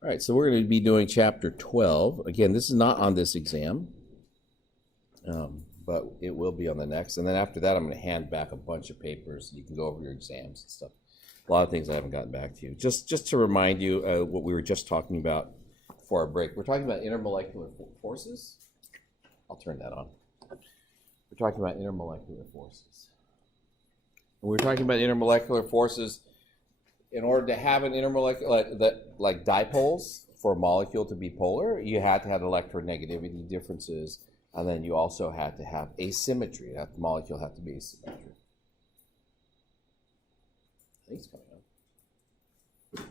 All right, so we're going to be doing chapter 12. Again, this is not on this exam, but it will be on the next. And then after that, I'm going to hand back a bunch of papers. You can go over your exams and stuff. A lot of things I haven't gotten back to you. Just to remind you what we were just talking about before our break. We're talking about intermolecular forces. I'll turn that on. We're talking about intermolecular forces. And we're talking about intermolecular forces. In order to have an intermolecular, like dipoles, for a molecule to be polar, you had to have electronegativity differences, and then you also had to have asymmetry. That molecule had to be asymmetric. I think it's coming up.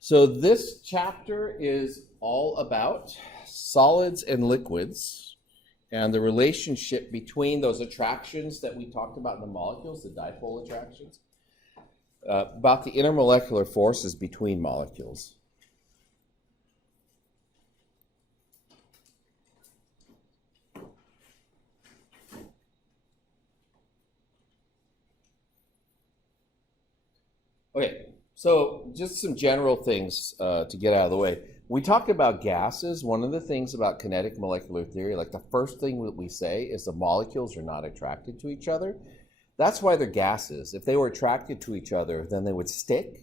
So this chapter is all about solids and liquids, and the relationship between those attractions that we talked about in the molecules, the dipole attractions, about the intermolecular forces between molecules. Okay, so just some general things to get out of the way. We talk about gases. One of the things about kinetic molecular theory, like the first thing that we say is the molecules are not attracted to each other. That's why they're gases. If they were attracted to each other, then they would stick.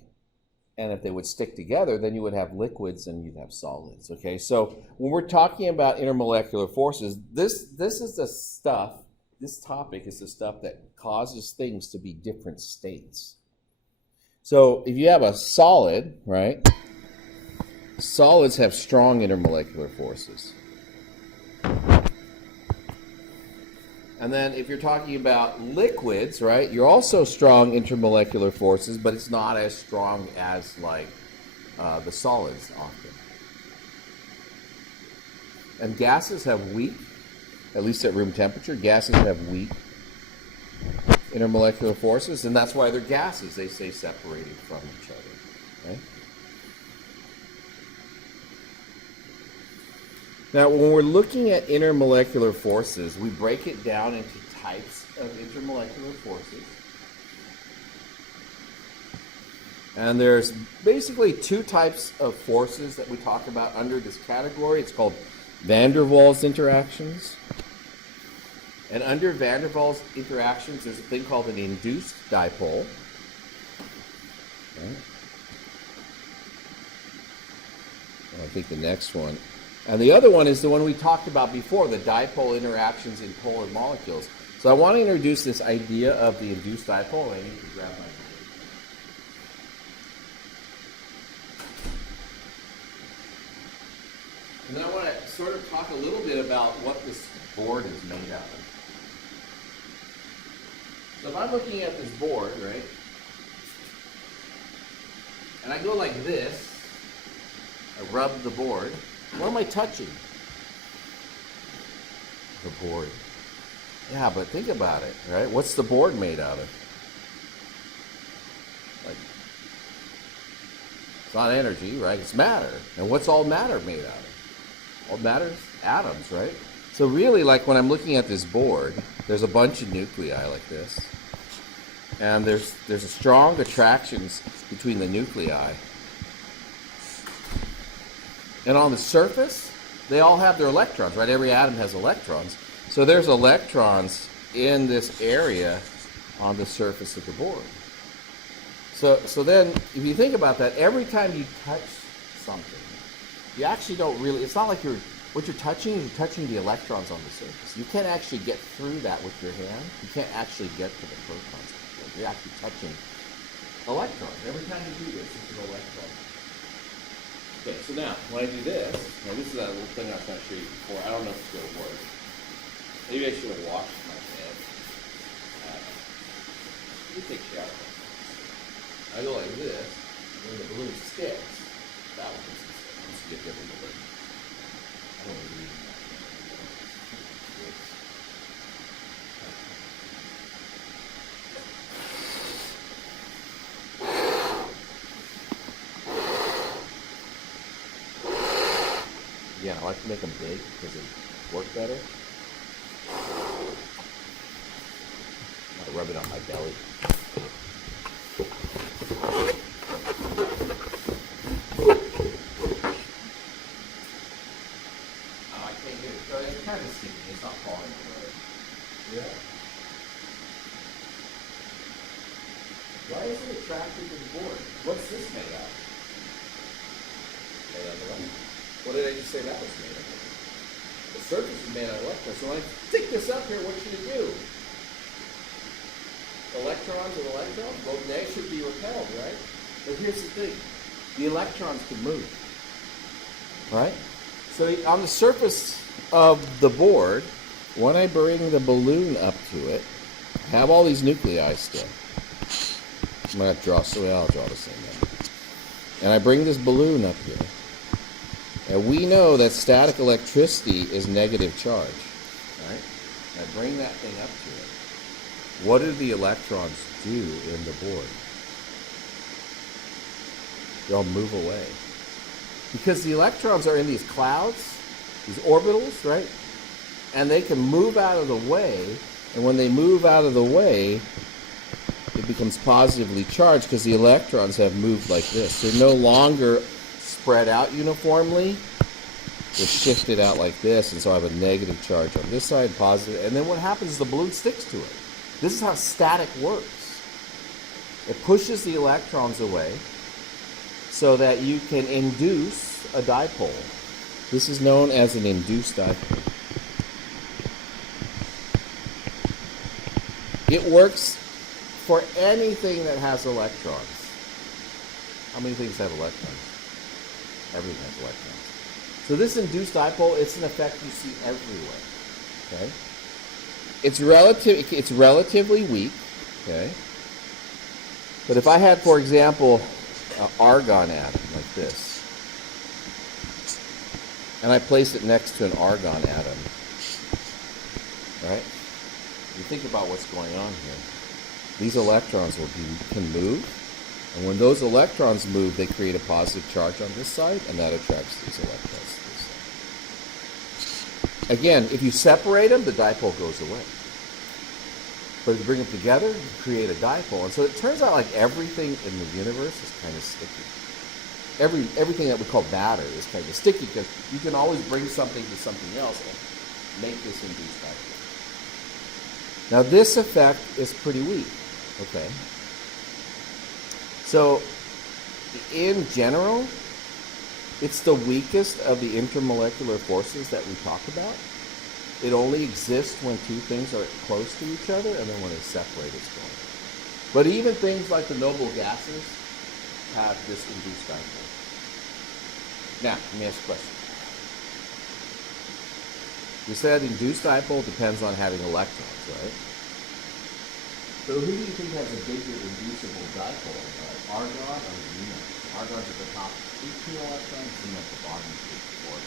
And if they would stick together, then you would have liquids and you'd have solids. Okay, so when we're talking about intermolecular forces, this is the stuff, this topic is the stuff that causes things to be different states. So if you have a solid, right? Solids have strong intermolecular forces. And then if you're talking about liquids, right, you're also strong intermolecular forces, but it's not as strong as like the solids often. And gases have weak, at least at room temperature, gases have weak intermolecular forces, and that's why they're gases. They stay separated from each other, right? Now, when we're looking at intermolecular forces, we break it down into types of intermolecular forces. And there's basically two types of forces that we talk about under this category. It's called van der Waals interactions. And under van der Waals interactions, there's a thing called an induced dipole. Okay. And I think the next one. And the other one is the one we talked about before, the dipole interactions in polar molecules. So I want to introduce this idea of the induced dipole. I need to grab my board. And then I want to sort of talk a little bit about what this board is made out of. So if I'm looking at this board, right, and I go like this, I rub the board. What am I touching? The board. Yeah, but think about it, right? What's the board made out of? Like, it's not energy, right? It's matter. And what's all matter made out of? All matter is atoms, right? So really, like when I'm looking at this board, there's a bunch of nuclei like this. And there's a strong attractions between the nuclei. And on the surface, they all have their electrons, right? Every atom has electrons. So there's electrons in this area on the surface of the board. So then, if you think about that, every time you touch something, you actually don't really, it's not like what you're touching is you're touching the electrons on the surface. You can't actually get through that with your hand. You can't actually get to the protons. You're actually touching electrons. Every time you do this, it's an electron. Okay, so now, when I do this, now this is that little thing I was going to show you before. I don't know if it's going to work. Maybe I should have washed my hands. Let me take a shower. I go like this, and when the balloon sticks, that one needs to get different balloon. I don't really need that. Yeah, I like to make them big because they work better. I'll rub it on my belly. is it attracted to the board? What's this made out of? Made out of electrons. What did I just say that was made of? The surface is made out of electrons. So when I stick this up here, what should it do? Electrons and electrons, both they should be repelled, right? But here's the thing. The electrons can move. Right? So on the surface of the board, when I bring the balloon up to it, I have all these nuclei still. I'm going to draw, so I'll draw the same way. And I bring this balloon up here. And we know that static electricity is negative charge. Right? I bring that thing up to it. What do the electrons do in the board? They'll move away. Because the electrons are in these clouds, these orbitals, right? And they can move out of the way. And when they move out of the way, it becomes positively charged because the electrons have moved like this. They're no longer spread out uniformly. They're shifted out like this, and so I have a negative charge on this side, positive. And then what happens is the balloon sticks to it. This is how static works. It pushes the electrons away so that you can induce a dipole. This is known as an induced dipole. It works for anything that has electrons. How many things have electrons? Everything has electrons. So this induced dipole, it's an effect you see everywhere. Okay? It's relatively weak. Okay? But if I had, for example, an argon atom like this, and I place it next to an argon atom, right? You think about what's going on here. These electrons can move, and when those electrons move, they create a positive charge on this side, and that attracts these electrons to this side. Again, if you separate them, the dipole goes away. But if you bring them together, you create a dipole. And so it turns out like everything in the universe is kind of sticky. Everything that we call matter is kind of sticky because you can always bring something to something else and make this induced dipole. Now this effect is pretty weak. Okay. So in general, it's the weakest of the intermolecular forces that we talk about. It only exists when two things are close to each other, and then when they separate, it's gone. But even things like the noble gases have this induced dipole. Now, let me ask you a question. We said induced dipole depends on having electrons, right? So who do you think has a bigger inducible dipole? Argon or xenon? Argon's at the top, 18 electrons, xenon at the bottom, 4.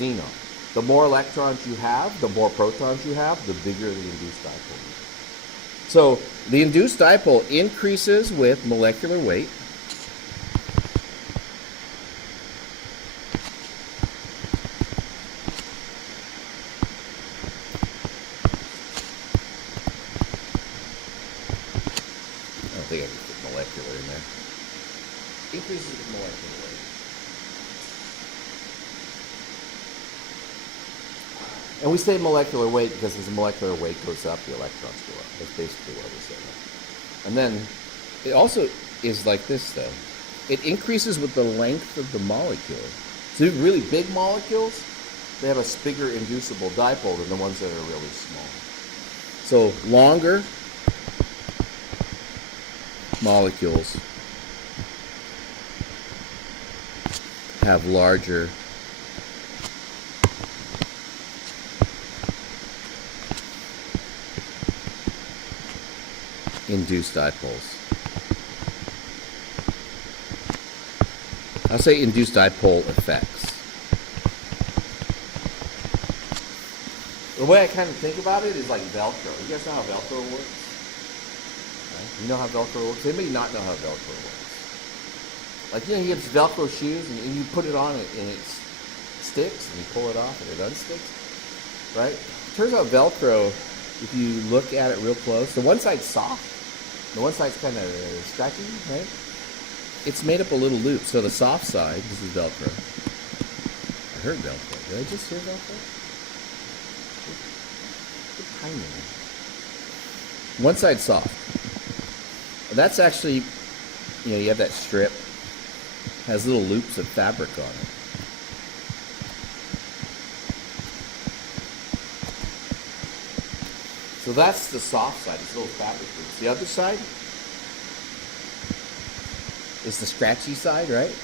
Xenon. The more electrons you have, the more protons you have, the bigger the induced dipole is. So the induced dipole increases with molecular weight. I don't think I can put molecular in there. Increases with molecular weight. And we say molecular weight because as the molecular weight goes up, the electrons go up. That's basically what we say. And then it also is like this, though. It increases with the length of the molecule. So really big molecules, they have a bigger inducible dipole than the ones that are really small. So longer molecules have larger induced dipoles. I'll say induced dipole effects. The way I kind of think about it is like Velcro. You guys know how Velcro works? Right? You know how Velcro works? Anybody not know how Velcro works? Like, you have Velcro shoes and you put it on and it sticks and you pull it off and it unsticks, right? Turns out Velcro, if you look at it real close, the one side's soft. The one side's kind of stretchy, right? It's made up of little loops. So the soft side, this is Velcro. I heard Velcro. Did I just hear Velcro? Good timing. One side's soft. And that's actually, you have that strip, has little loops of fabric on it. So that's the soft side, these little fabric loops. The other side is the scratchy side, right?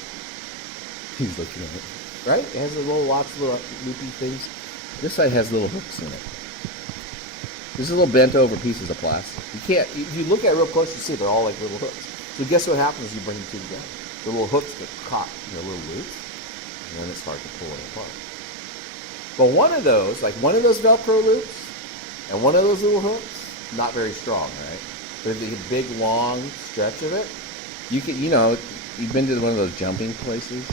He's looking at it. Right? It has lots of little loopy things. This side has little hooks in it. There's little bent over pieces of plastic. You can't, if you look at it real close, you see they're all like little hooks. So guess what happens when you bring the two together? The little hooks get caught in the little loops, and then it's hard to pull it apart. But one of those, like one of those Velcro loops, and one of those little hooks, not very strong, right? But if you get a big, long stretch of it, you can, you've been to one of those jumping places,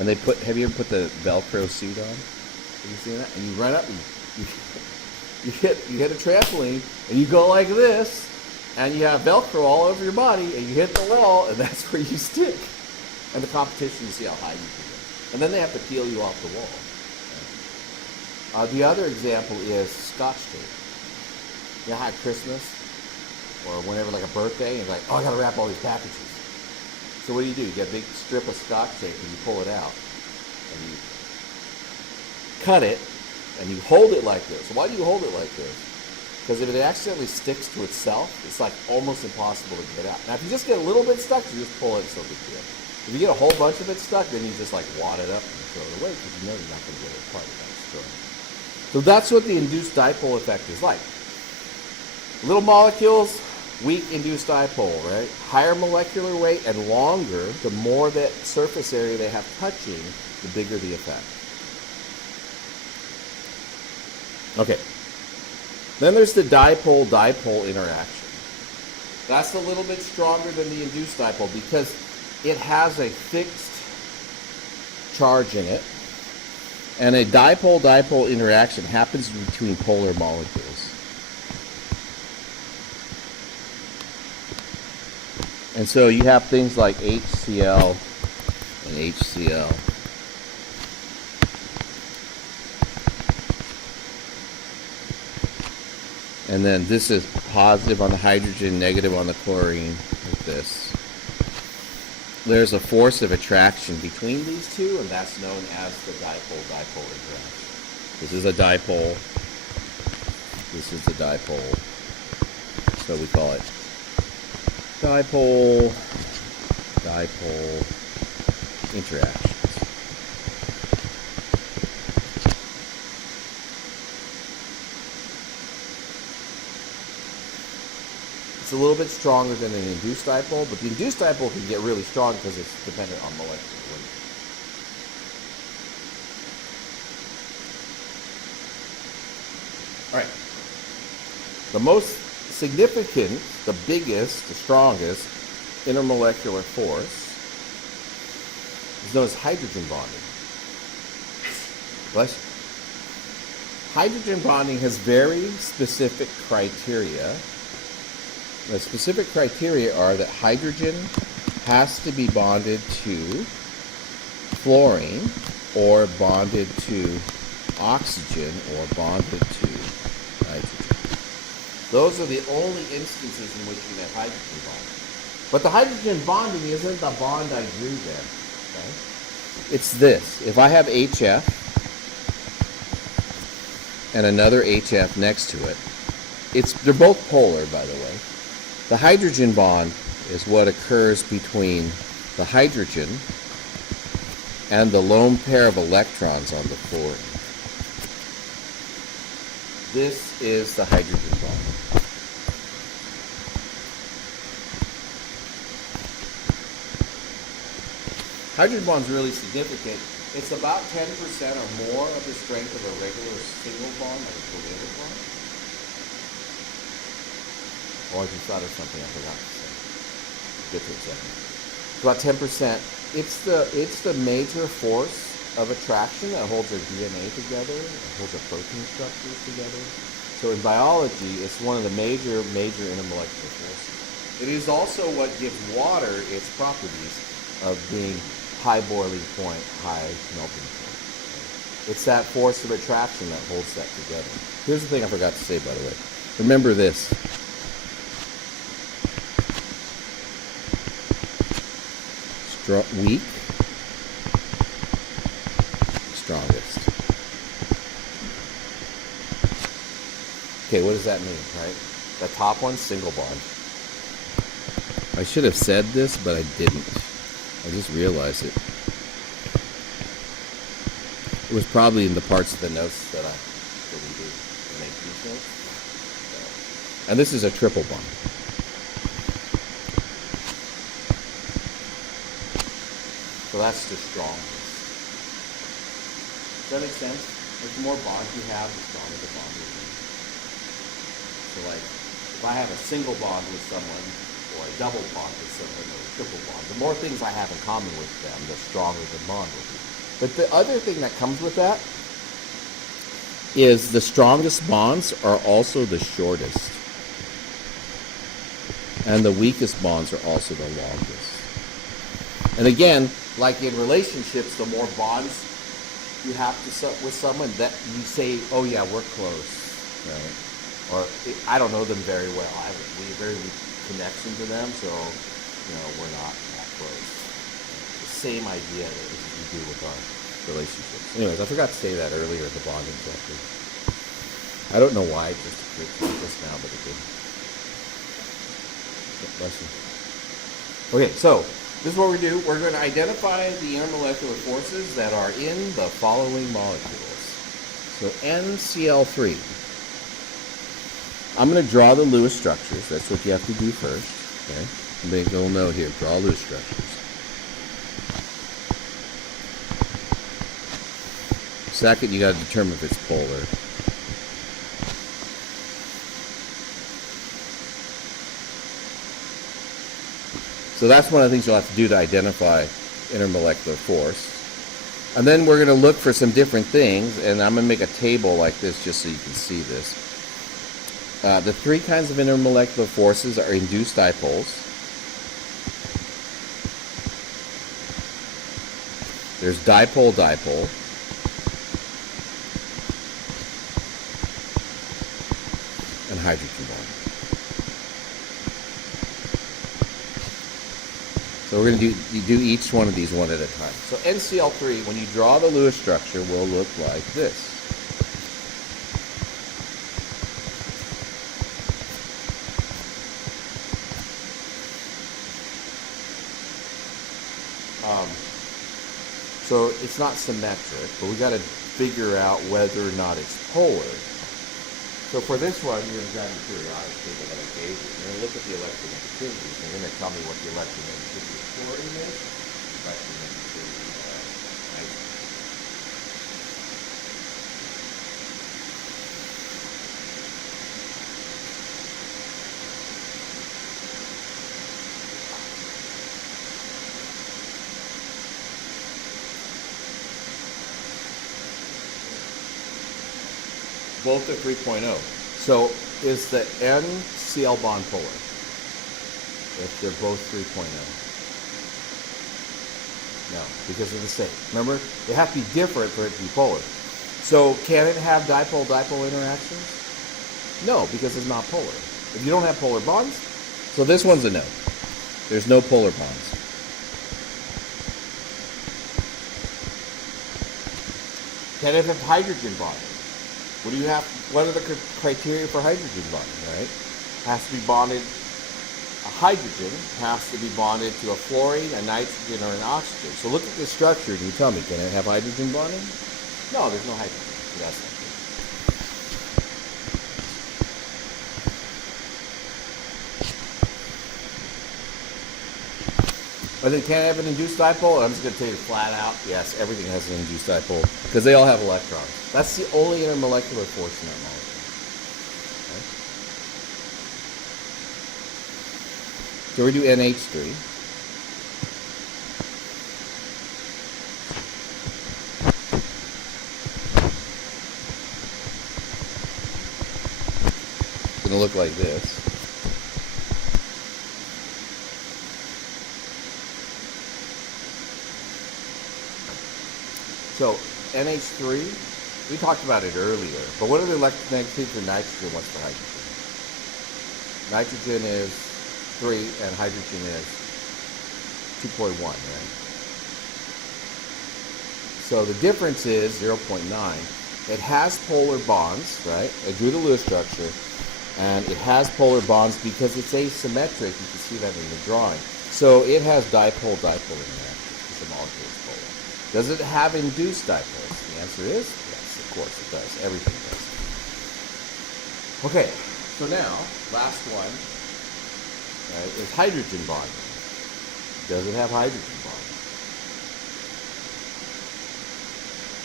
and they have you ever put the Velcro suit on? Have you seen that? And you run up, and you hit a trampoline, and you go like this, and you have Velcro all over your body, and you hit the wall, and that's where you stick. And the competition to see how high you can get. And then they have to peel you off the wall. The other example is Scotch tape. You know how at Christmas, or whenever, like a birthday, and you're like, oh, I gotta wrap all these packages. So what do? You get a big strip of Scotch tape, and you pull it out, and you cut it, and you hold it like this. Why do you hold it like this? Because if it accidentally sticks to itself, it's like almost impossible to get out. Now, if you just get a little bit stuck, you just pull it, it's no big deal. If you get a whole bunch of it stuck, then you just like wad it up and throw it away, because you know you're not going to get it apart without destroying it. So that's what the induced dipole effect is like. Little molecules, weak induced dipole, right? Higher molecular weight and longer, the more that surface area they have touching, the bigger the effect. Okay. Then there's the dipole-dipole interaction. That's a little bit stronger than the induced dipole because it has a fixed charge in it. And a dipole-dipole interaction happens between polar molecules. And so you have things like HCl and HCl. And then this is positive on the hydrogen, negative on the chlorine, like this. There's a force of attraction between these two, and that's known as the dipole-dipole interaction. This is a dipole. This is the dipole. So we call it dipole-dipole interactions. It's a little bit stronger than an induced dipole, but the induced dipole can get really strong because it's dependent on molecular weight. All right. The most significant, the biggest, the strongest intermolecular force is known as hydrogen bonding. Bless you. Hydrogen bonding has very specific criteria. The specific criteria are that hydrogen has to be bonded to fluorine or bonded to oxygen or bonded to nitrogen. Those are the only instances in which you have hydrogen bonding. But the hydrogen bonding isn't the bond I drew there. Okay? It's this. If I have HF and another HF next to it, they're both polar, by the way. The hydrogen bond is what occurs between the hydrogen and the lone pair of electrons on the fluorine. This is the hydrogen bond. Hydrogen bond is really significant. It's about 10% or more of the strength of a regular single bond, like a covalent bond. Oh, I just thought of something I forgot to say. Get to it in a second. It's about 10%. It's the major force of attraction that holds our DNA together, that holds our protein structures together. So in biology, it's one of the major intermolecular forces. It is also what gives water its properties of being high boiling point, high melting point. It's that force of attraction that holds that together. Here's the thing I forgot to say, by the way. Remember this. weak, strongest. Okay, what does that mean, right? The top one, single bond. I should have said this, but I didn't. I just realized it. It was probably in the parts of the notes that we do to make these notes. So. And this is a triple bond. So that's the strongest. Does that make sense? Like the more bonds you have, the stronger the bond will be. So like, if I have a single bond with someone, or a double bond with someone, or a triple bond, the more things I have in common with them, the stronger the bond will be. But the other thing that comes with that is the strongest bonds are also the shortest. And the weakest bonds are also the longest. And again, like in relationships, the more bonds you have with someone, that you say, oh yeah, we're close, right? Or I don't know them very well. We have very weak connection to them, so we're not that close. The same idea as we do with our relationships. Anyways, I forgot to say that earlier in the bonding chapter. I don't know why it just occurred to me just now, but it did. Bless you. Okay, so this is what we do. We're going to identify the intermolecular forces that are in the following molecules. So NCl3. I'm going to draw the Lewis structures. That's what you have to do first. Okay? Make a little note here. Draw Lewis structures. Second, you got to determine if it's polar. So that's one of the things you'll have to do to identify intermolecular force. And then we're going to look for some different things, and I'm going to make a table like this just so you can see this. The three kinds of intermolecular forces are induced dipoles. There's dipole-dipole. And hydrogen bond. So we're going to do each one of these one at a time. So NCl3, when you draw the Lewis structure, will look like this. So it's not symmetric, but we got to figure out whether or not it's polar. So for this one, you're going to grab the periodic table that I gave you. You're going to look at the electronegativities. You're going to tell me what the electronegativity of fluorine is. Electronegativity of nitrogen. Both are 3.0. So is the NCl bond polar if they're both 3.0? No, because they're the same. Remember, they have to be different for it to be polar. So can it have dipole-dipole interactions? No, because it's not polar. If you don't have polar bonds, so this one's a no. There's no polar bonds. Can it have hydrogen bonding? What do you have? What are the criteria for hydrogen bonding, right? Has to be bonded, a hydrogen has to be bonded to a fluorine, a nitrogen, or an oxygen. So look at the structure and you tell me, can it have hydrogen bonding? No, there's no hydrogen. So that's not true. But then can it have an induced dipole? I'm just going to tell you flat out, yes, everything has an induced dipole because they all have electrons. That's the only intermolecular force in that molecule. Okay. So we do NH3. It's going to look like this. So NH3, we talked about it earlier, but what are the electronegativities for nitrogen? What's for hydrogen? Nitrogen is 3 and hydrogen is 2.1, right? So the difference is 0.9. It has polar bonds, right? I drew the Lewis structure, and it has polar bonds because it's asymmetric. You can see that in the drawing. So it has dipole-dipole interaction because the molecule is polar. Does it have induced dipoles? The answer is yes, of course it does. Everything does. Okay, so now, last one, right, is hydrogen bonding. Does it have hydrogen bonding?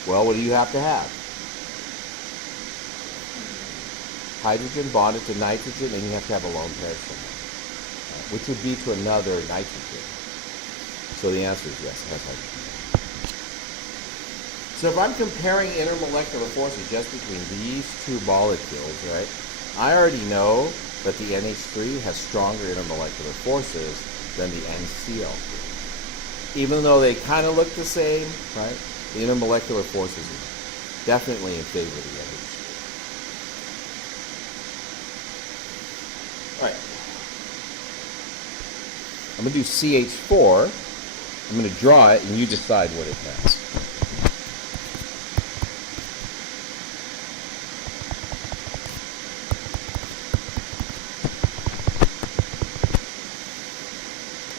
Well, what do you have to have? Hydrogen bonded to nitrogen, and you have to have a lone pair somewhere, which would be to another nitrogen. So the answer is yes, it has hydrogen. So if I'm comparing intermolecular forces just between these two molecules, right, I already know that the NH3 has stronger intermolecular forces than the NCl3. Even though they kind of look the same, right, the intermolecular forces are definitely in favor of the NH3. All right. I'm going to do CH4. I'm going to draw it, and you decide what it has.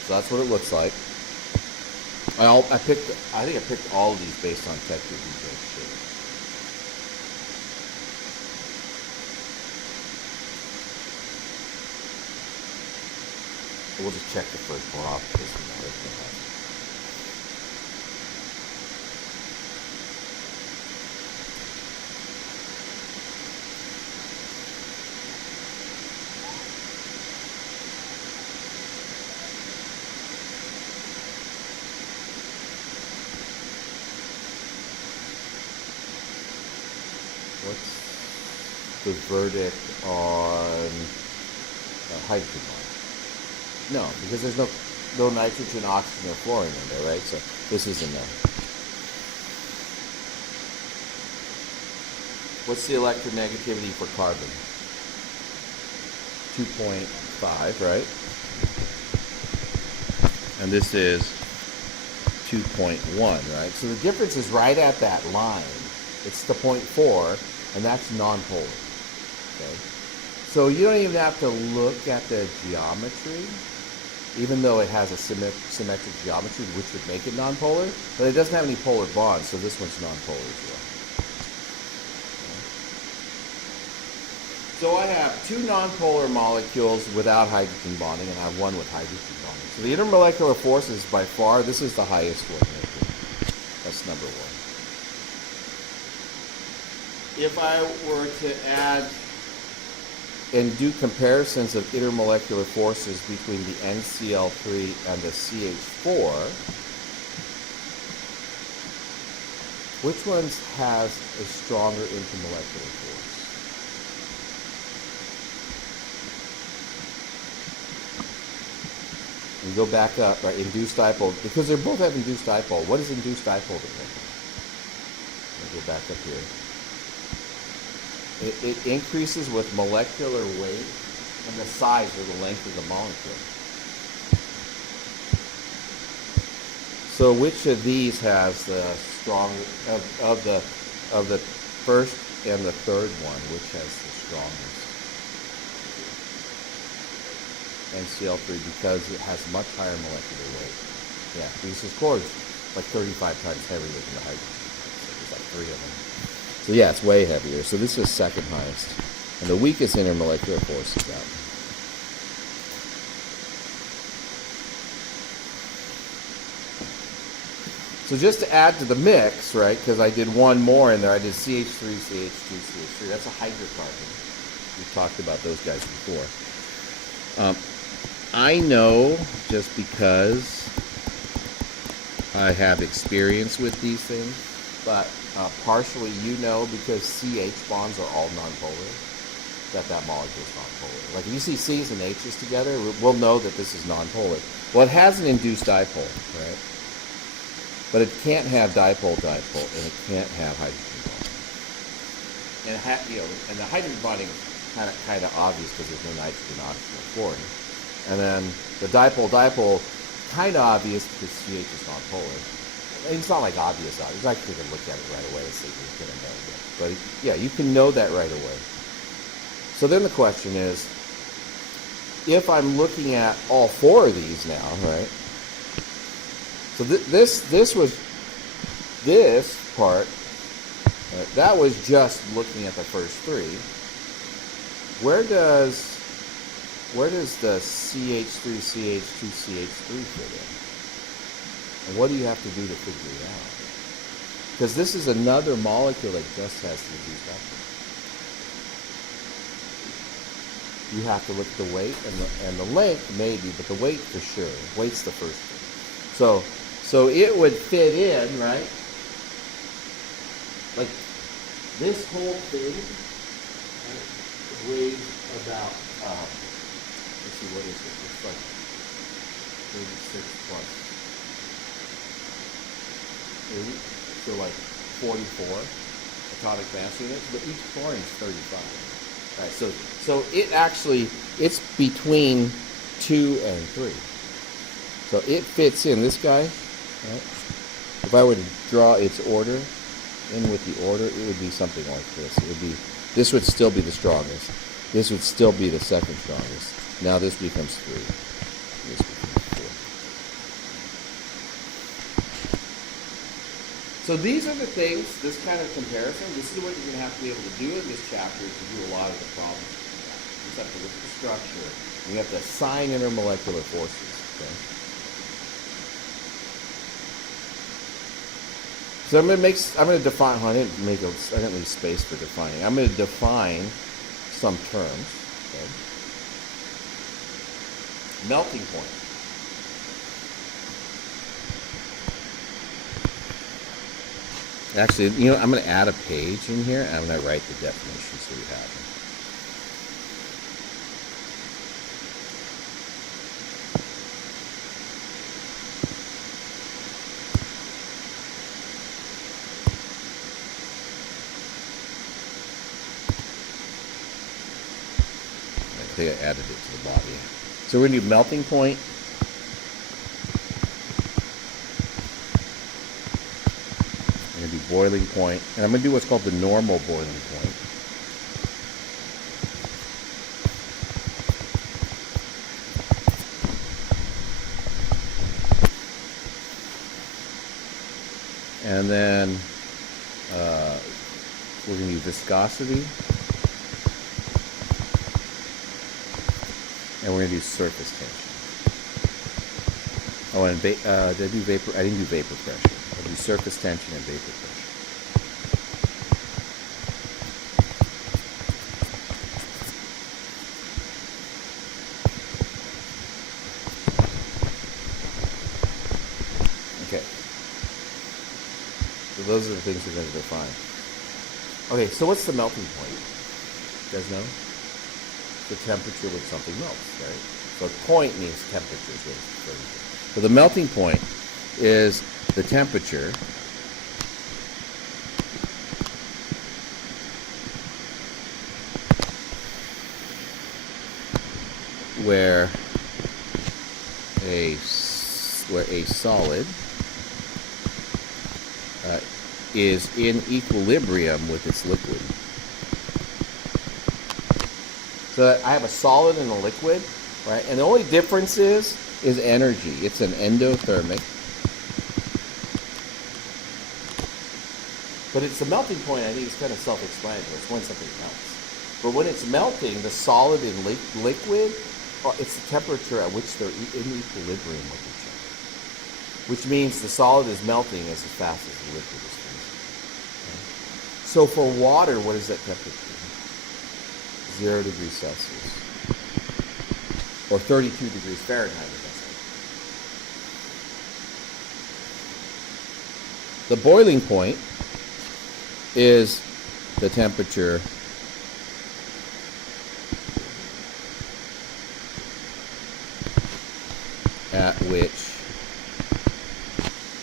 So that's what it looks like. I think I picked all of these based on texture detail shape. We'll just check the first one off because we know it's going to What's the verdict on hydrogen bond? No, because there's no nitrogen, oxygen, or fluorine in there, right? So this is a no. What's the electronegativity for carbon? 2.5, right? And this is 2.1, right? So the difference is right at that line. It's the 0.4, and that's nonpolar. Okay? So you don't even have to look at the geometry, even though it has a symmetric geometry, which would make it nonpolar, but it doesn't have any polar bonds, so this one's nonpolar as well. So I have two nonpolar molecules without hydrogen bonding, and I have one with hydrogen bonding. So the intermolecular forces, by far, this is the highest one. That's number one. If I were to add and do comparisons of intermolecular forces between the NCl3 and the CH4, which ones has a stronger intermolecular force? And go back up, right? Induced dipole, because they both have induced dipole. What is induced dipole dependent? Go back up here. It increases with molecular weight and the size or the length of the molecule. So which of these has the stronger of the first and the third one? Which has the strongest? NCl3, because it has much higher molecular weight. Yeah, because this core is like 35 times heavier than the hydrogen. So there's like 3 of them. So yeah, it's way heavier. So this is second highest. And the weakest intermolecular force is that. So just to add to the mix, right, because I did one more in there, I did CH3, CH2, CH3. That's a hydrocarbon. We've talked about those guys before. I know, just because I have experience with these things, but partially you know, because CH bonds are all nonpolar, that molecule is nonpolar. Like if you see C's and H's together, we'll know that this is nonpolar. Well, it has an induced dipole, right? But it can't have dipole-dipole, and it can't have hydrogen bonding. And the hydrogen bonding is kind of obvious because there's no nitrogen, oxygen, or fluorine. And then the dipole-dipole kind of obvious because CH is nonpolar. It's not like obvious. It's like you can look at it right away and see you can know that. But yeah, you can know that right away. So then the question is, if I'm looking at all four of these now, right? So this part, that was just looking at the first three. Where does the CH3, CH2, CH3 fit in? And what do you have to do to figure it out? Because this is another molecule that just has the reduced dipole. You have to look at the weight and the length maybe, but the weight for sure. Weight's the first thing. So it would fit in, right? Like this whole thing weighs about, let's see, what is it? It's like 36 plus 8, so like 44 atomic mass units, but each chlorine is 35. Right, so it actually, it's between 2 and 3. So it fits in, this guy, right? If I were to draw its order, in with the order, it would be something like this. This would still be the strongest. This would still be the second strongest. Now this becomes 3. This becomes 4. So these are the things, this kind of comparison, this is what you're going to have to be able to do in this chapter to do a lot of the problems. You just have to look at the structure. And you have to assign intermolecular forces. Okay? So I'm going to define, I didn't leave space for defining. I'm going to define some terms. Okay? Melting point. Actually, you know, I'm going to add a page in here, and I'm going to write the definition so you have it. I think I added it to the body. So we're going to do melting point. Boiling point, and I'm going to do what's called the normal boiling point. And then we're going to use viscosity, and we're going to do surface tension. Oh, and did I do vapor? I didn't do vapor pressure. I'll do surface tension and vapor pressure. Okay. So those are the things we're going to define. Okay, so what's the melting point? You guys know? The temperature when something melts, right? So point means temperature. So the melting point is the temperature where a solid is in equilibrium with its liquid. So I have a solid and a liquid, right? And the only difference is energy. It's an endothermic. But it's the melting point, I think it's kind of self-explanatory. It's when something melts. But when it's melting, the solid and liquid, it's the temperature at which they're in equilibrium with each other. Which means the solid is melting as fast as the liquid is freezing. Okay? So for water, what is that temperature? 0 degrees Celsius. Or 32 degrees Fahrenheit. The boiling point is the temperature at which,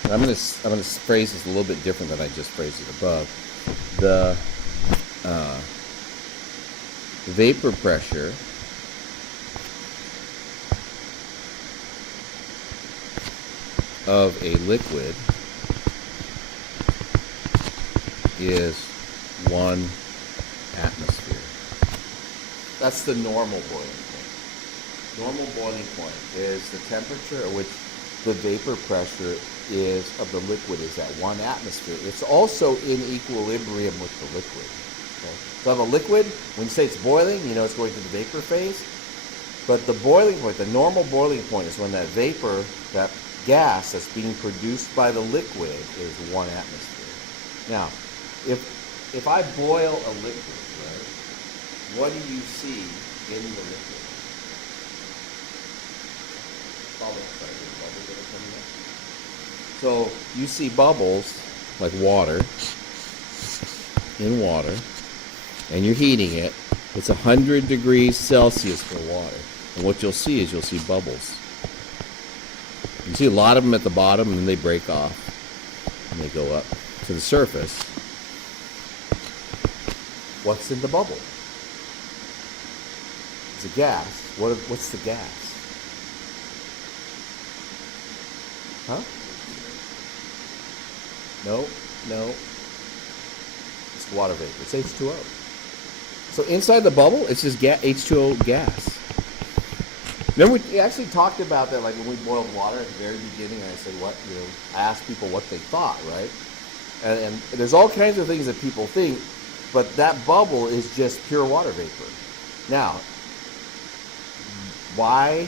I'm going to phrase this a little bit different than I just phrased it above. The vapor pressure of a liquid is 1 atmosphere. That's the normal boiling point. Normal boiling point is the temperature at which the vapor pressure of the liquid is at 1 atmosphere. It's also in equilibrium with the liquid. Okay? So I have a liquid, when you say it's boiling, you know it's going through the vapor phase. But the boiling point, the normal boiling point, is when that vapor, that gas that's being produced by the liquid is 1 atmosphere. Now, if I boil a liquid, right, what do you see in the liquid? Bubbles, right? Bubbles that are coming up. So you see bubbles like water in water, and you're heating it. It's 100 degrees Celsius for water. And what you'll see is bubbles. You see a lot of them at the bottom, and then they break off, and they go up to the surface. What's in the bubble? It's a gas. What's the gas? Huh? No. It's water vapor. It's H2O. So inside the bubble, it's just H2O gas. Remember, we actually talked about that, like when we boiled water at the very beginning, and I said, I asked people what they thought, right? And there's all kinds of things that people think, but that bubble is just pure water vapor. Now, why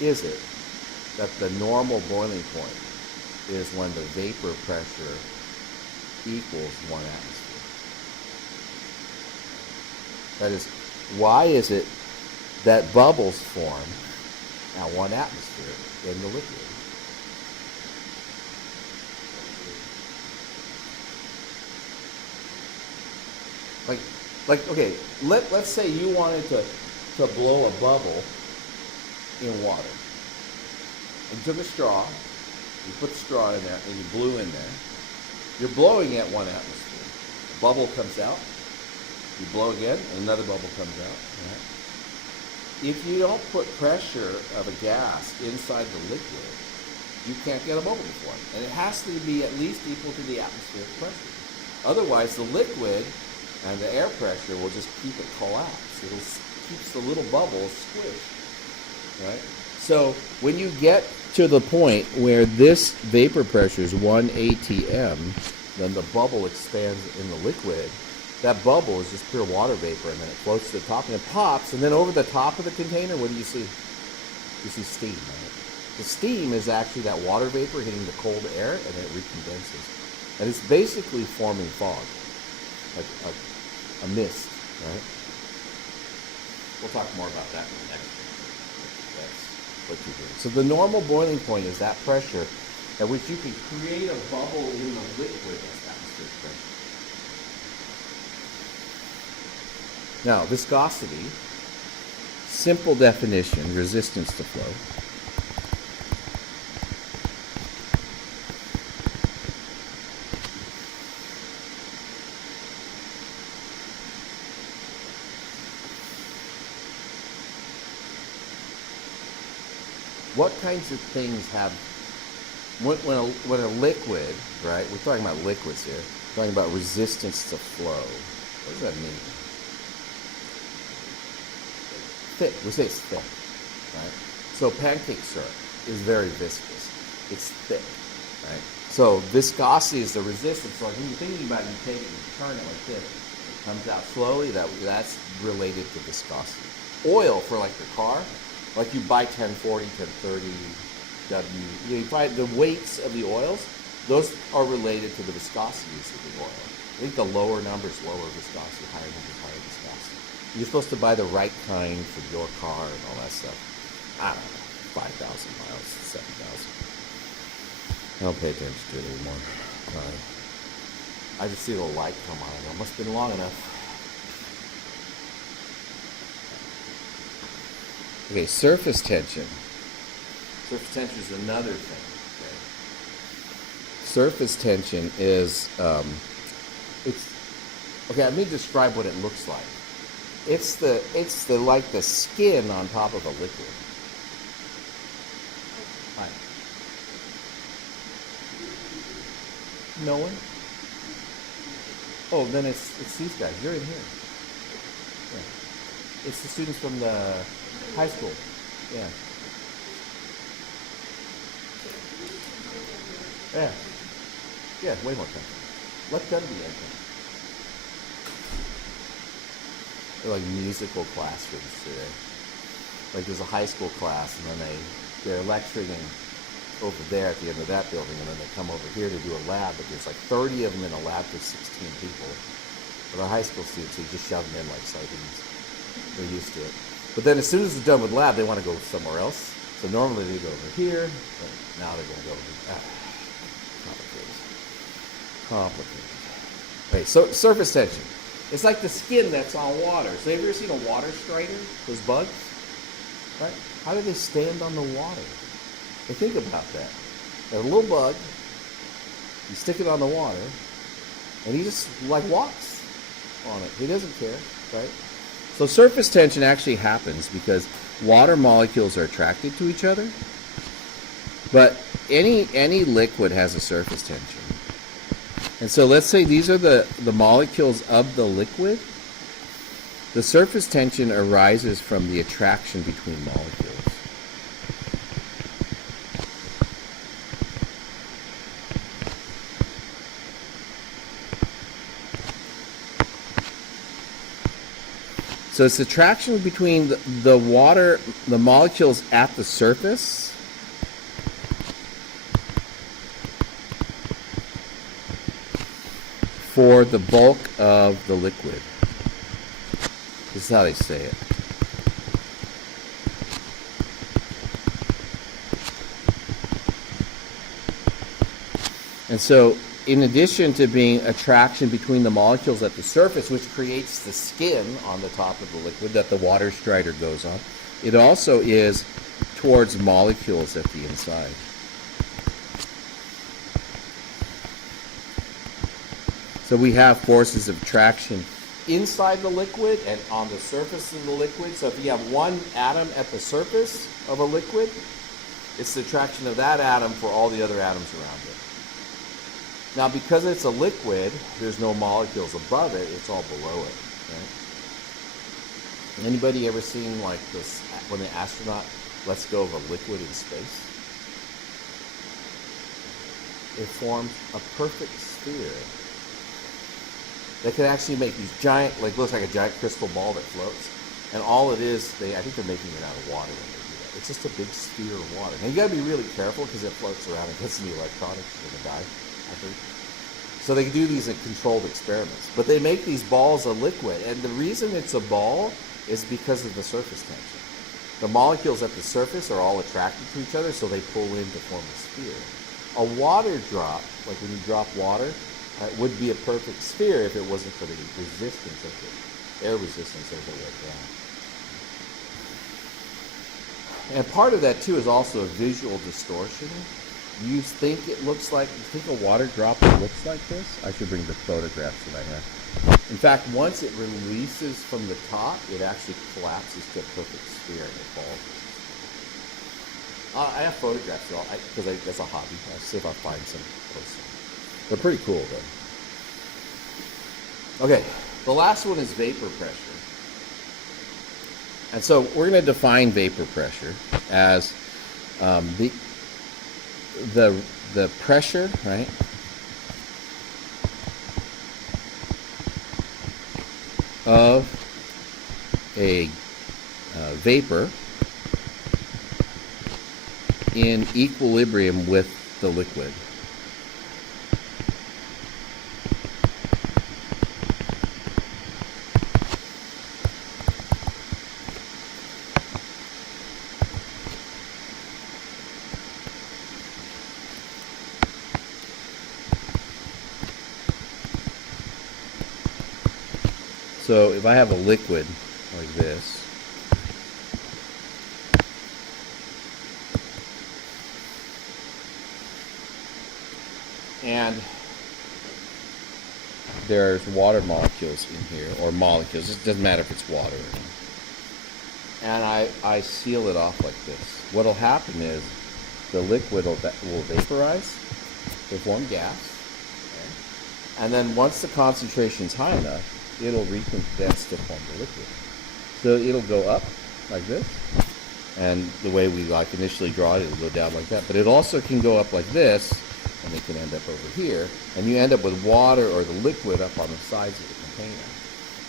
is it that the normal boiling point is when the vapor pressure equals 1 atmosphere? That is, why is it that bubbles form at 1 atmosphere in the liquid? Like okay, let's say you wanted to blow a bubble in water. You took a straw, you put the straw in there, and you blew in there. You're blowing at 1 atmosphere. A bubble comes out, you blow again, and another bubble comes out. Right? If you don't put pressure of a gas inside the liquid, you can't get a bubble to form. And it has to be at least equal to the atmospheric pressure. Otherwise, the liquid and the air pressure will just keep it collapse. It keeps the little bubbles squished. Right? So when you get to the point where this vapor pressure is 1 atm, then the bubble expands in the liquid. That bubble is just pure water vapor, and then it floats to the top, and it pops, and then over the top of the container, what do you see? You see steam, right? The steam is actually that water vapor hitting the cold air, and then it recondenses. And it's basically forming fog, like a mist, right? We'll talk more about that in the next one. That's what you're doing. So the normal boiling point is that pressure at which you can create a bubble in the liquid that's atmospheric pressure. Now, viscosity, simple definition, resistance to flow. What kinds of things have, when a liquid, right, we're talking about liquids here, we're talking about resistance to flow. What does that mean? Thick, we say it's thick, right? So pancake syrup is very viscous. It's thick, right? So viscosity is the resistance. So like when you're thinking about it, you take it and turn it like this. It comes out slowly. That's related to viscosity. Oil for like your car, like you buy 1040, 1030 W. You buy the weights of the oils. Those are related to the viscosities of the oil. I think the lower number is lower viscosity, higher number is higher viscosity. You're supposed to buy the right kind for your car and all that stuff. I don't know, 5,000 miles, 7,000. I don't pay attention to it anymore. I just see the light come on. It must have been long enough. Okay, surface tension. Surface tension is another thing. Okay? Surface tension is, okay, let me describe what it looks like. It's like the skin on top of a liquid. Right. No one? Oh, then it's these guys. You're in here. Yeah. It's the students from the high school. Yeah. Yeah. Yeah, way more time. Let them be open. They're like musical classrooms today. Like there's a high school class, and then they're lecturing over there at the end of that building, and then they come over here to do a lab, but there's like 30 of them in a lab for 16 people. But our high school students, you just shove them in like sardines. They're used to it. But then as soon as they're done with lab, they want to go somewhere else. So normally they go over here, but now they're going to go over there. Complicated. Okay, so surface tension. It's like the skin that's on water. So have you ever seen a water strider? Those bugs? Right? How do they stand on the water? Hey, think about that. There's a little bug, you stick it on the water, and he just like walks on it. He doesn't care, right? So surface tension actually happens because water molecules are attracted to each other, but any liquid has a surface tension. And so let's say these are the molecules of the liquid. The surface tension arises from the attraction between molecules. So it's attraction between the molecules at the surface for the bulk of the liquid. This is how they say it. And so, in addition to being attraction between the molecules at the surface, which creates the skin on the top of the liquid that the water strider goes on, it also is towards molecules at the inside. So we have forces of attraction inside the liquid and on the surface of the liquid. So if you have one atom at the surface of a liquid, it's the attraction of that atom for all the other atoms around it. Now, because it's a liquid, there's no molecules above it, it's all below it, right? Anybody ever seen like this, when the astronaut lets go of a liquid in space? It forms a perfect sphere that can actually make these giant, like looks like a giant crystal ball that floats. And all it is, I think they're making it out of water when they do that. It's just a big sphere of water. Now you gotta be really careful because it floats around and gets in the electronics, you're gonna die, I think. So they do these in controlled experiments. But they make these balls of liquid, and the reason it's a ball is because of the surface tension. The molecules at the surface are all attracted to each other, so they pull in to form a sphere. A water drop, like when you drop water, would be a perfect sphere if it wasn't for the resistance of the air resistance of the ground. And part of that too is also a visual distortion. You think it looks like, you think a water drop looks like this? I should bring the photographs that I have. In fact, once it releases from the top, it actually collapses to a perfect sphere and it falls. I have photographs because that's a hobby. I'll see if I find some close. They're pretty cool though. Okay, the last one is vapor pressure. And so we're going to define vapor pressure as the pressure, right, of a vapor in equilibrium with the liquid. So if I have a liquid like this, and there's water molecules in here, or molecules, it doesn't matter if it's water or not, and I seal it off like this, what will happen is the liquid will vaporize, they form gas, And then once the concentration's high enough, it'll recondense to form the liquid. So it'll go up like this. And the way we like initially draw it, it'll go down like that. But it also can go up like this, and it can end up over here. And you end up with water or the liquid up on the sides of the container.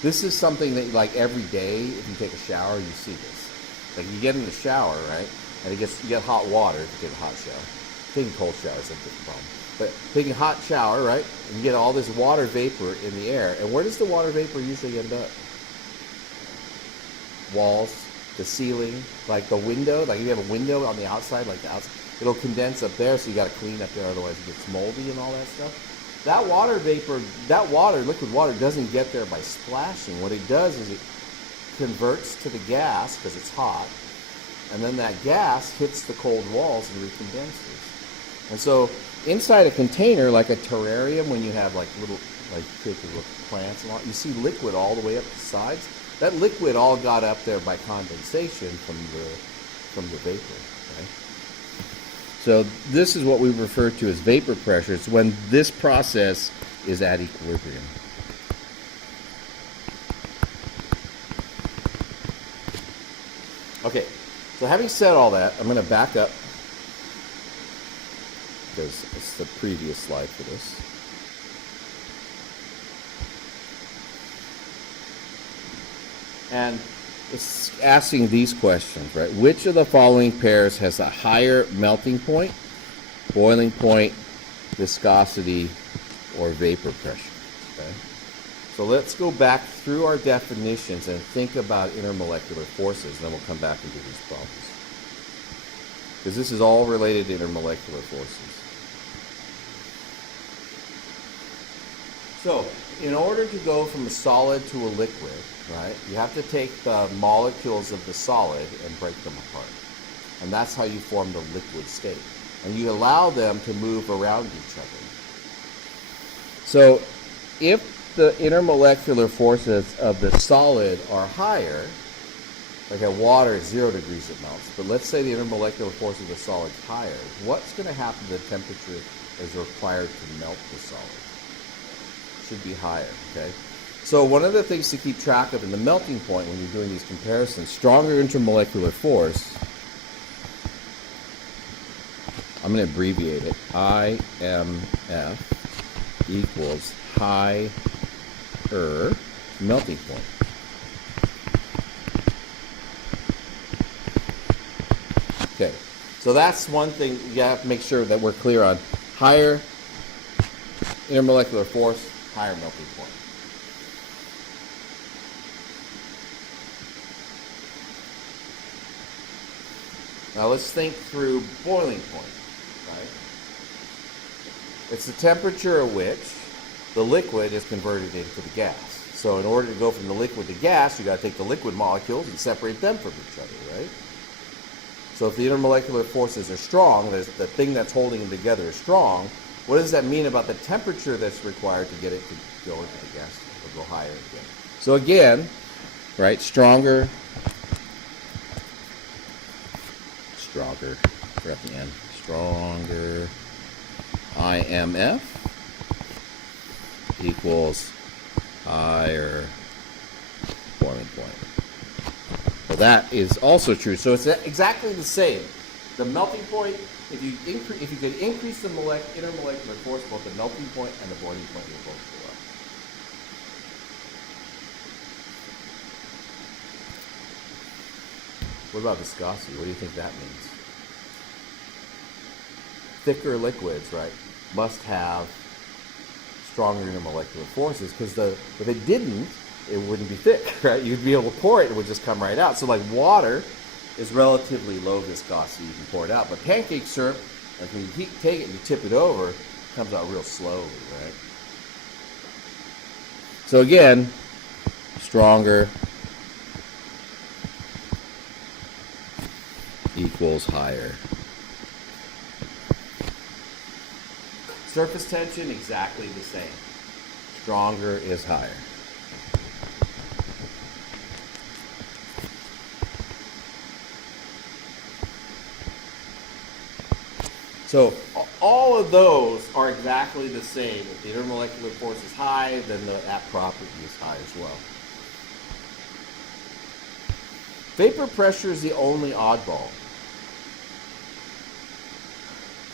This is something that, like, every day, if you take a shower, you see this. Like, you get in the shower, right? And you get hot water if you get a hot shower. Taking cold showers is a different problem. But taking a hot shower, right? And you get all this water vapor in the air. And where does the water vapor usually end up? Walls, the ceiling, like the window. Like if you have a window on the outside, like the outside, it'll condense up there, so you got to clean up there, otherwise it gets moldy and all that stuff. That water vapor, liquid water, doesn't get there by splashing. What it does is it converts to the gas because it's hot, and then that gas hits the cold walls and recondenses. And so inside a container, like a terrarium, when you have like little plants and all, you see liquid all the way up the sides. That liquid all got up there by condensation from the vapor. Okay? So this is what we refer to as vapor pressure. It's when this process is at equilibrium. Okay, so having said all that, I'm going to back up because it's the previous slide for this. And it's asking these questions, right? Which of the following pairs has a higher melting point, boiling point, viscosity, or vapor pressure? Okay? So let's go back through our definitions and think about intermolecular forces, and then we'll come back into these problems. Because this is all related to intermolecular forces. So, in order to go from a solid to a liquid, right, you have to take the molecules of the solid and break them apart. And that's how you form the liquid state. And you allow them to move around each other. So, if the intermolecular forces of the solid are higher, like at water at 0 degrees it melts, but let's say the intermolecular force of the solid is higher, what's going to happen to the temperature that is required to melt the solid? Should be higher, okay? So one of the things to keep track of in the melting point when you're doing these comparisons, stronger intermolecular force, I'm going to abbreviate it, IMF equals higher melting point. Okay, so that's one thing you have to make sure that we're clear on. Higher intermolecular force, higher melting point. Now let's think through boiling point, right? It's the temperature at which the liquid is converted into the gas. So in order to go from the liquid to gas, you got to take the liquid molecules and separate them from each other, right? So if the intermolecular forces are strong, the thing that's holding them together is strong, what does that mean about the temperature that's required to get it to go into the gas or go higher again? So again, right, stronger, we're at the end, stronger IMF equals higher boiling point. So that is also true. So it's exactly the same. The melting point, if you could increase the intermolecular force, both the melting point and the boiling point will both go up. What about viscosity? What do you think that means? Thicker liquids, right, must have stronger intermolecular forces, because if it didn't, it wouldn't be thick, right? You'd be able to pour it, it would just come right out. So like water is relatively low viscosity, you can pour it out. But pancake syrup, like when you take it and you tip it over, it comes out real slowly, right? So again, stronger equals higher. Surface tension, exactly the same. Stronger is higher. So all of those are exactly the same. If the intermolecular force is high, then that property is high as well. Vapor pressure is the only oddball.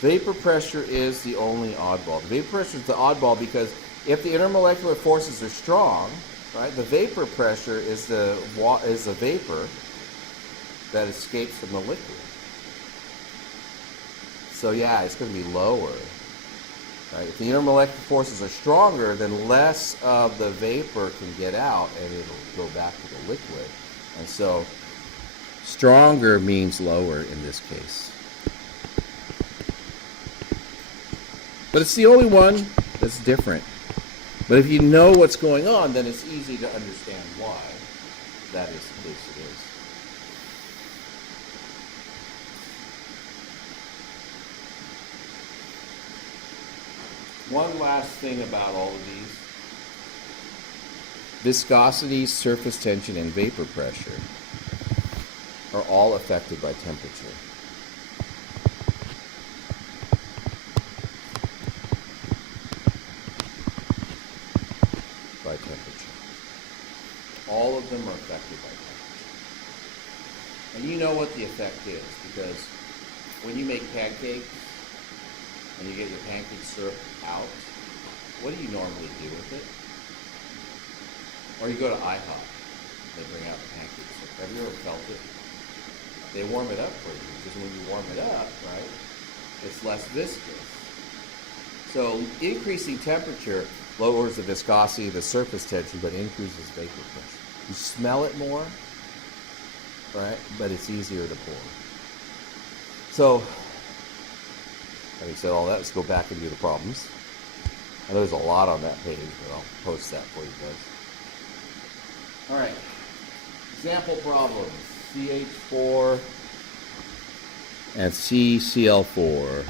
Vapor pressure is the only oddball. The vapor pressure is the oddball because if the intermolecular forces are strong, right, the vapor pressure is the vapor that escapes from the liquid. So yeah, it's going to be lower. Right? If the intermolecular forces are stronger, then less of the vapor can get out and it'll go back to the liquid. And so stronger means lower in this case. But it's the only one that's different. But if you know what's going on, then it's easy to understand why that is the case it is. One last thing about all of these. Viscosity, surface tension, and vapor pressure are all affected by temperature. All of them are affected by temperature. And you know what the effect is, because when you make pancakes and you get your pancake syrup out, what do you normally do with it? Or you go to IHOP, they bring out the pancake syrup. Have you ever felt it? They warm it up for you, because when you warm it up, right, it's less viscous. So increasing temperature lowers the viscosity, the surface tension, but increases vapor pressure. You smell it more, right? But it's easier to pour. So, having said all that, let's go back and do the problems. I know there's a lot on that page, but I'll post that for you guys. All right. Example problems. CH4 and CCl4.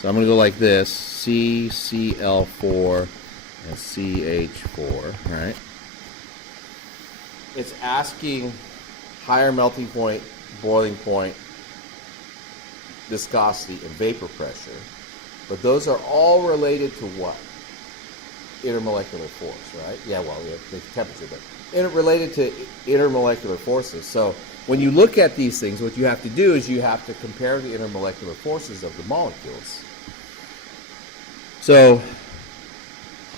So I'm going to go like this, CCl4 and CH4, all right? It's asking higher melting point, boiling point, viscosity, and vapor pressure. But those are all related to what? Intermolecular force, right? Yeah, well, the temperature, but related to intermolecular forces. So when you look at these things, what you have to do is you have to compare the intermolecular forces of the molecules. So,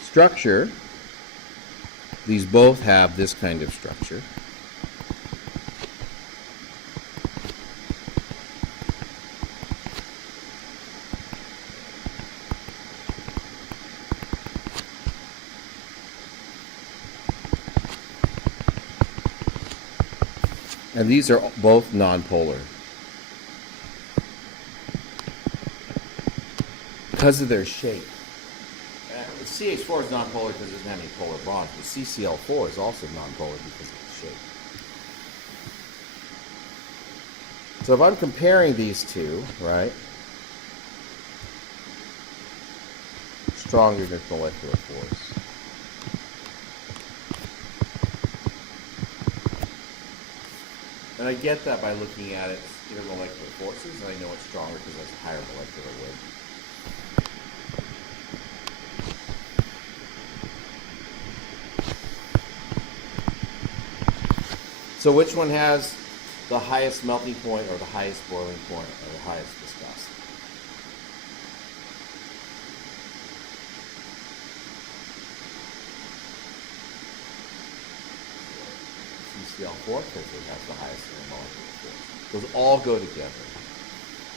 structure, these both have this kind of structure. And these are both nonpolar. Because of their shape. CH4 is nonpolar because it doesn't have any polar bonds, but CCl4 is also nonpolar because of the shape. So if I'm comparing these two, right, strong intermolecular force. And I get that by looking at its intermolecular forces, and I know it's stronger because it has a higher molecular weight. So which one has the highest melting point or the highest boiling point or the highest viscosity? CCl4 because it has the highest intermolecular force. Those all go together.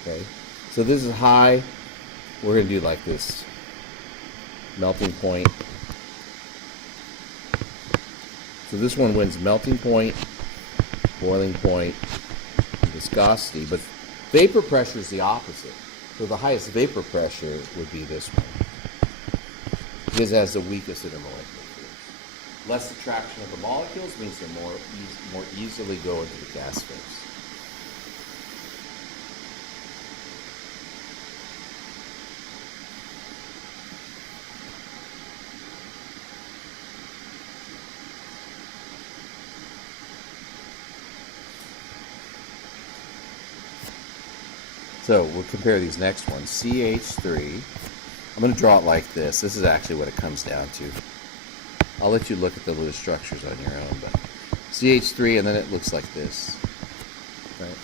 Okay? So this is high. We're going to do like this. Melting point. So this one wins melting point, boiling point, and viscosity, but vapor pressure is the opposite. So the highest vapor pressure would be this one, because it has the weakest intermolecular force. Less attraction of the molecules means they more easily go into the gas phase. So we'll compare these next ones. CH3. I'm going to draw it like this. This is actually what it comes down to. I'll let you look at the little structures on your own, but CH3, and then it looks like this. Right.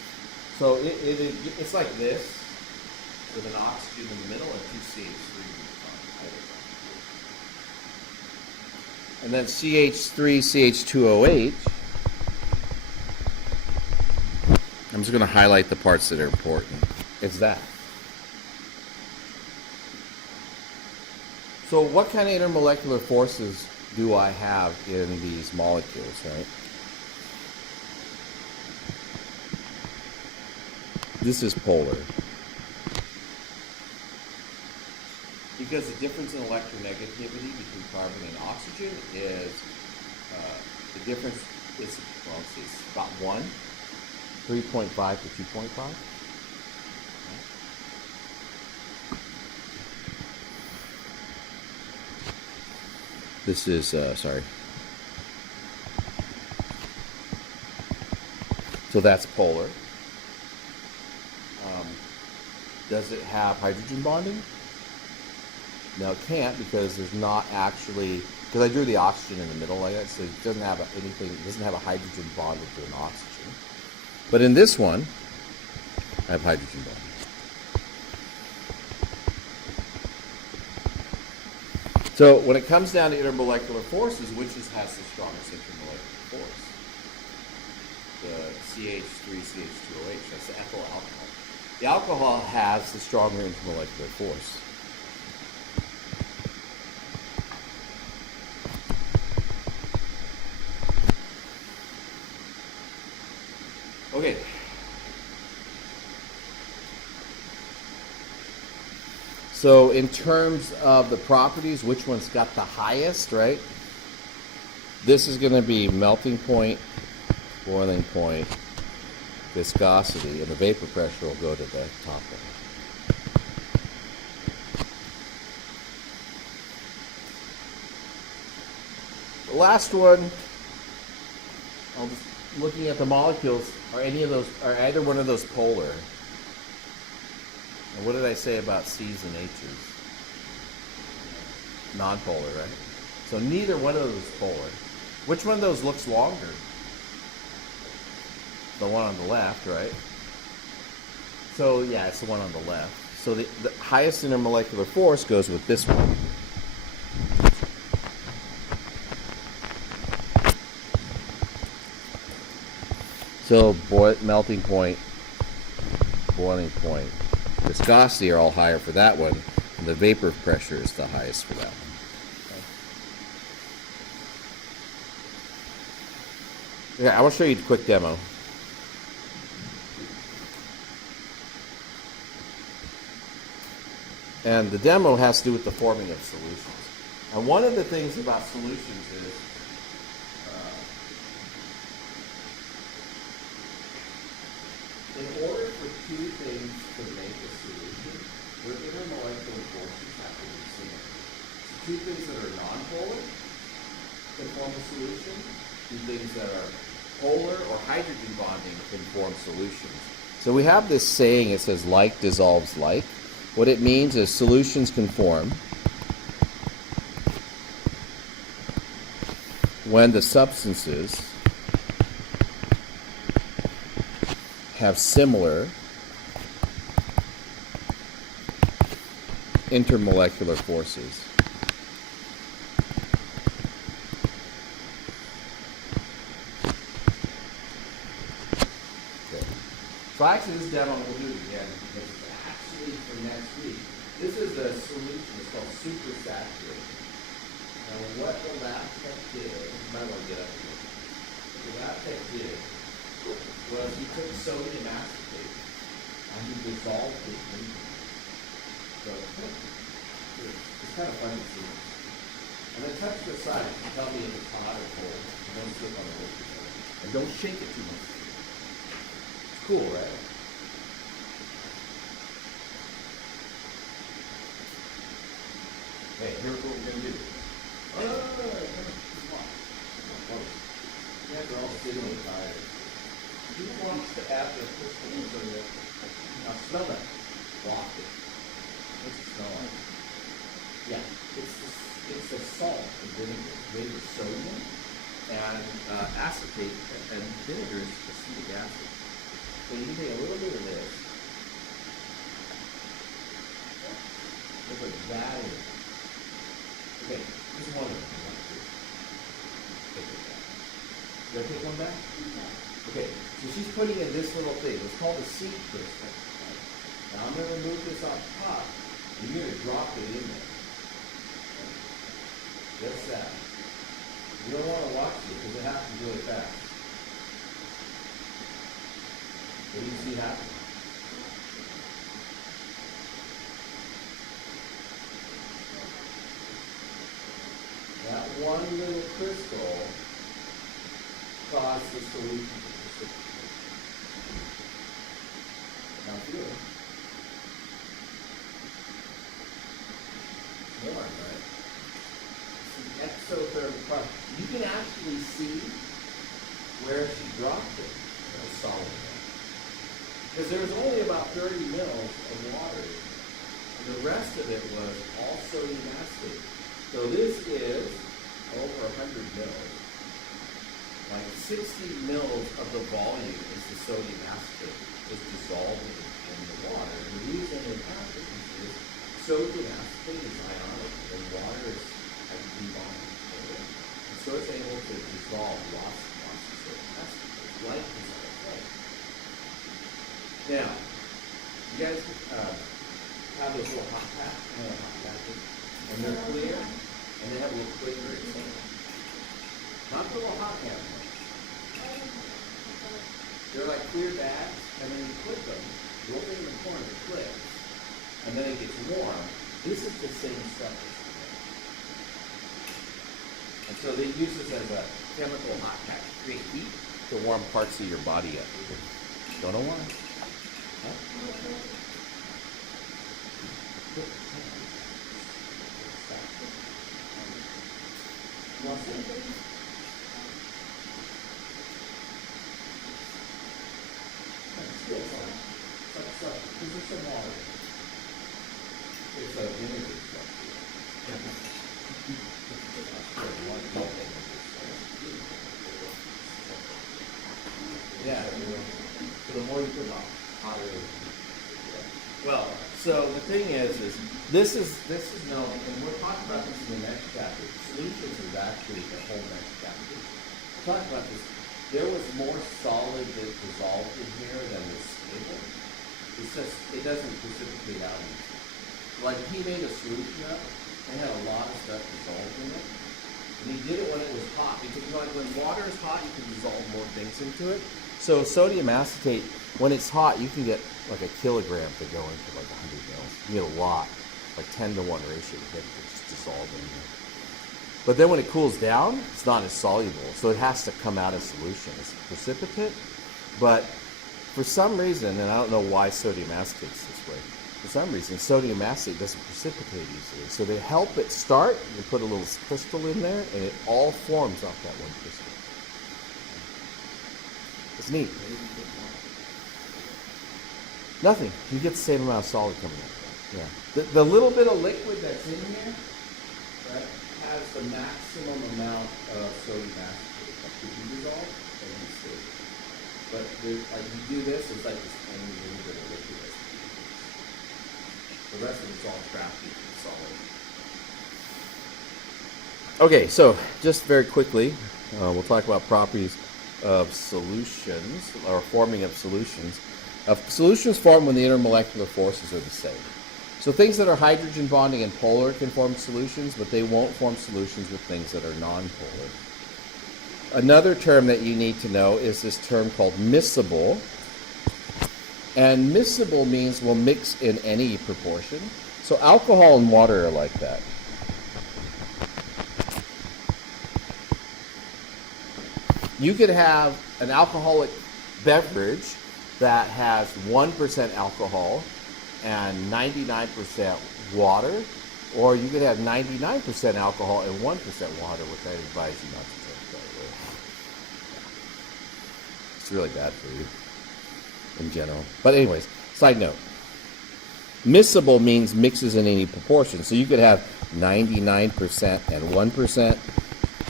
So it's like this, with an oxygen in the middle and two CH3 on either side. And then CH3, CH2OH. I'm just going to highlight the parts that are important. It's that. So what kind of intermolecular forces do I have in these molecules, right? This is polar. Because the difference in electronegativity between carbon and oxygen is, the difference is, well, let's see, it's about 1, 3.5 to 2.5. This is, sorry. So that's polar. Does it have hydrogen bonding? No, it can't, because there's not actually, because I drew the oxygen in the middle like that, so it doesn't have anything, it doesn't have a hydrogen bonded to an oxygen. But in this one, I have hydrogen bonding. So when it comes down to intermolecular forces, which has the strongest intermolecular force? The CH3, CH2OH, that's the ethyl alcohol. The alcohol has the stronger intermolecular force. Okay. So in terms of the properties, which one's got the highest, right? This is going to be melting point, boiling point, viscosity, and the vapor pressure will go to the top one. The last one, looking at the molecules, are either one of those polar? And what did I say about C's and H's? Non-polar, right? So neither one of those is polar. Which one of those looks longer? The one on the left, right? So yeah, it's the one on the left. So the highest intermolecular force goes with this one. So melting point, boiling point, viscosity are all higher for that one, and the vapor pressure is the highest for that one. Okay, I want to show you a quick demo. And the demo has to do with the forming of solutions. And one of the things about solutions is in order for two things to make a solution, their intermolecular forces have to be similar. So two things that are nonpolar can form a solution. Two things that are polar or hydrogen bonding can form solutions. So we have this saying, it says like dissolves like. What it means is solutions can form when the substances have similar intermolecular forces. Okay. So actually this demo we'll do it again because it's actually for next week. This is a solution, it's called supersaturated. Now what the lab tech did, you might want to get up here. What the lab tech did was he took sodium acetate and he dissolved it in. So it's kind of funny to see. And then touch the side and tell me if it's hot or cold. Don't slip on the liquid. And don't shake it too much. It's cool, right? Hey, here's what we're going to do. Come on. You guys are all sitting tired. Who wants to add the crystals in there? Now smell that. Waft it. What's it smell like? Yeah, it's a salt, the vinegar. It's made with sodium and acetate, and vinegar is acetic acid. So you can take a little bit of this, put that in. Okay, just one of them. Take it back. You want to take one back? Okay, so she's putting in this little thing. It's called a seed crystal. Now I'm going to remove this off top, and you're going to drop it in there. Just that. You don't want to watch it because it happens really fast. What do you see happen? That one little crystal caused the solution to precipitate. Now feel it. Warm, right? Exothermic process. You can actually see where she dropped it in a solid one. Because there was only about 30 mils of water in it. And the rest of it was all sodium acetate. So this is over 100 mils. Like 60 mils of the volume is the sodium acetate just dissolved in the water. And the reason it happens is sodium acetate is ionic and water is and so it's able to dissolve lots and lots of sodium acetate. It's like this whole thing. Now, you guys have those little hot patches, and they're clear, and they have a little flavor inside. Not the little hot pan ones. They're like clear bags, and then you clip them, roll it in the corner, it clicks, and then it gets warm. This is the same stuff. And so they use this as a chemical hot pack to create heat to warm parts of your body up. Don't know why. Huh? You want to see it? This is some water. It's a vinegar stuff. Yeah, so the more you put on, hotter it is. Well, so the thing is this is known, and we'll talk about this in the next chapter. Solutions is actually the whole next chapter. We'll talk about this. There was more solid that dissolved in here than was stable. It's just, it doesn't precipitate out anything. Like he made a solution up, and had a lot of stuff dissolved in it. And he did it when it was hot, because like when water is hot, you can dissolve more things into it. So sodium acetate, when it's hot, you can get like a kilogram to go into like 100 mils. You get a lot, like 10 to 1 ratio to get it to just dissolve in there. But then when it cools down, it's not as soluble, so it has to come out as solution. It's precipitate, but for some reason, and I don't know why sodium acetate's this way, for some reason, sodium acetate doesn't precipitate easily. So they help it start, you put a little crystal in there, and it all forms off that one crystal. It's neat. Nothing. You get the same amount of solid coming out. Yeah. The little bit of liquid that's in here, right, has the maximum amount of sodium acetate that could be dissolved and be stable. But like you do this, it's like this tiny little bit of liquid that's the rest of it's all trapped in solid. Okay, so just very quickly, we'll talk about properties of solutions, or forming of solutions. Solutions form when the intermolecular forces are the same. So things that are hydrogen bonding and polar can form solutions, but they won't form solutions with things that are nonpolar. Another term that you need to know is this term called miscible. And miscible means will mix in any proportion. So alcohol and water are like that. You could have an alcoholic beverage that has 1% alcohol and 99% water, or you could have 99% alcohol and 1% water, which I advise you not to drink, by the way. It's really bad for you in general. But anyways, Side note. Miscible means mixes in any proportion. So you could have 99% and 1%,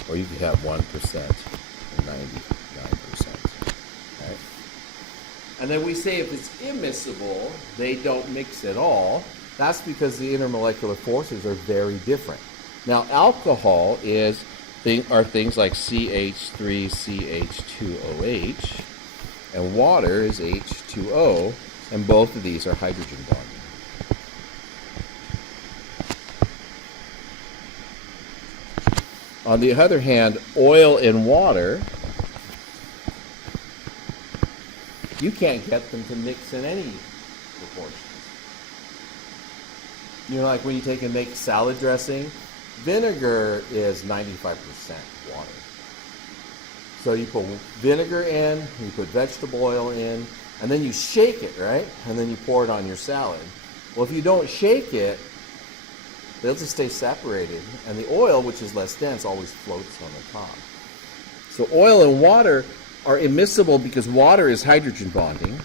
or you could have 1% and 99%. Right? And then we say if it's immiscible, they don't mix at all. That's because the intermolecular forces are very different. Now, alcohol are things like CH3CH2OH, and water is H2O, and both of these are hydrogen bonding. On the other hand, oil and water, you can't get them to mix in any proportions. You know, like when you take and make salad dressing, vinegar is 95% water. So you put vinegar in, you put vegetable oil in, and then you shake it, right? And then you pour it on your salad. Well, if you don't shake it, they'll just stay separated. And the oil, which is less dense, always floats on the top. So oil and water are immiscible because water is hydrogen bonding.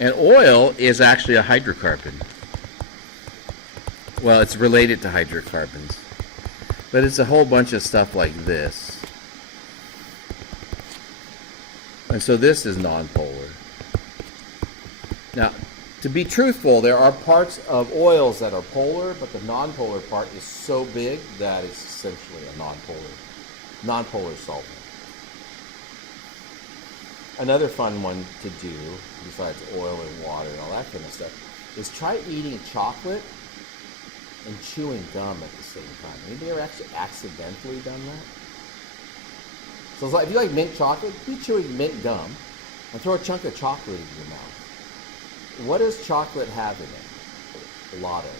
And oil is actually a hydrocarbon. Well, it's related to hydrocarbons. But it's a whole bunch of stuff like this. And so this is nonpolar. Now, to be truthful, there are parts of oils that are polar, but the nonpolar part is so big that it's essentially a nonpolar solvent. Another fun one to do, besides oil and water and all that kind of stuff, is try eating chocolate and chewing gum at the same time. Anybody ever actually accidentally done that? So it's like, if you like mint chocolate, be chewing mint gum and throw a chunk of chocolate into your mouth. What does chocolate have in it? A lot of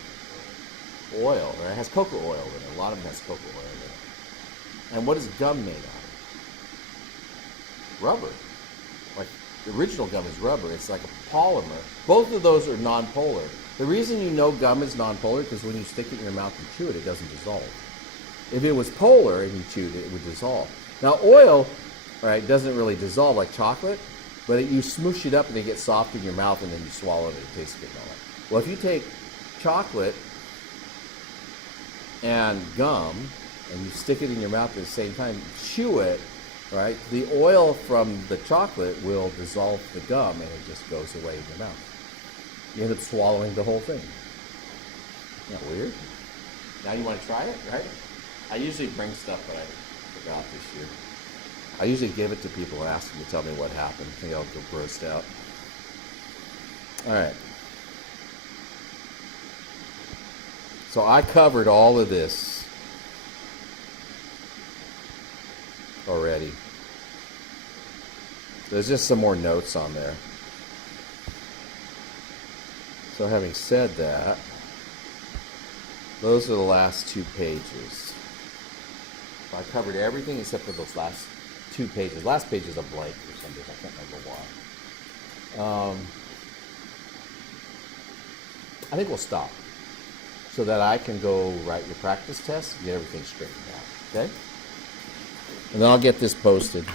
oil, right? It has cocoa oil in it. A lot of them has cocoa oil in it. And what is gum made out of? Rubber. Like, the original gum is rubber. It's like a polymer. Both of those are nonpolar. The reason you know gum is nonpolar is because when you stick it in your mouth and chew it, it doesn't dissolve. If it was polar and you chewed it, it would dissolve. Now, oil, right, doesn't really dissolve like chocolate, but you smoosh it up and it gets soft in your mouth and then you swallow it and it tastes good and all that. Well, if you take chocolate and gum and you stick it in your mouth at the same time, chew it, right, the oil from the chocolate will dissolve the gum and it just goes away in your mouth. You end up swallowing the whole thing. Isn't that weird? Now you want to try it, right? I usually bring stuff that I forgot this year. I usually give it to people and ask them to tell me what happened. I think I'll go grossed out. All right. So I covered all of this already. There's just some more notes on there. So having said that, those are the last 2 pages. So I covered everything except for those last 2 pages. Last page is a blank for some reason. I can't remember why. I think we'll stop so that I can go write your practice test and get everything straightened out. Okay? And then I'll get this posted.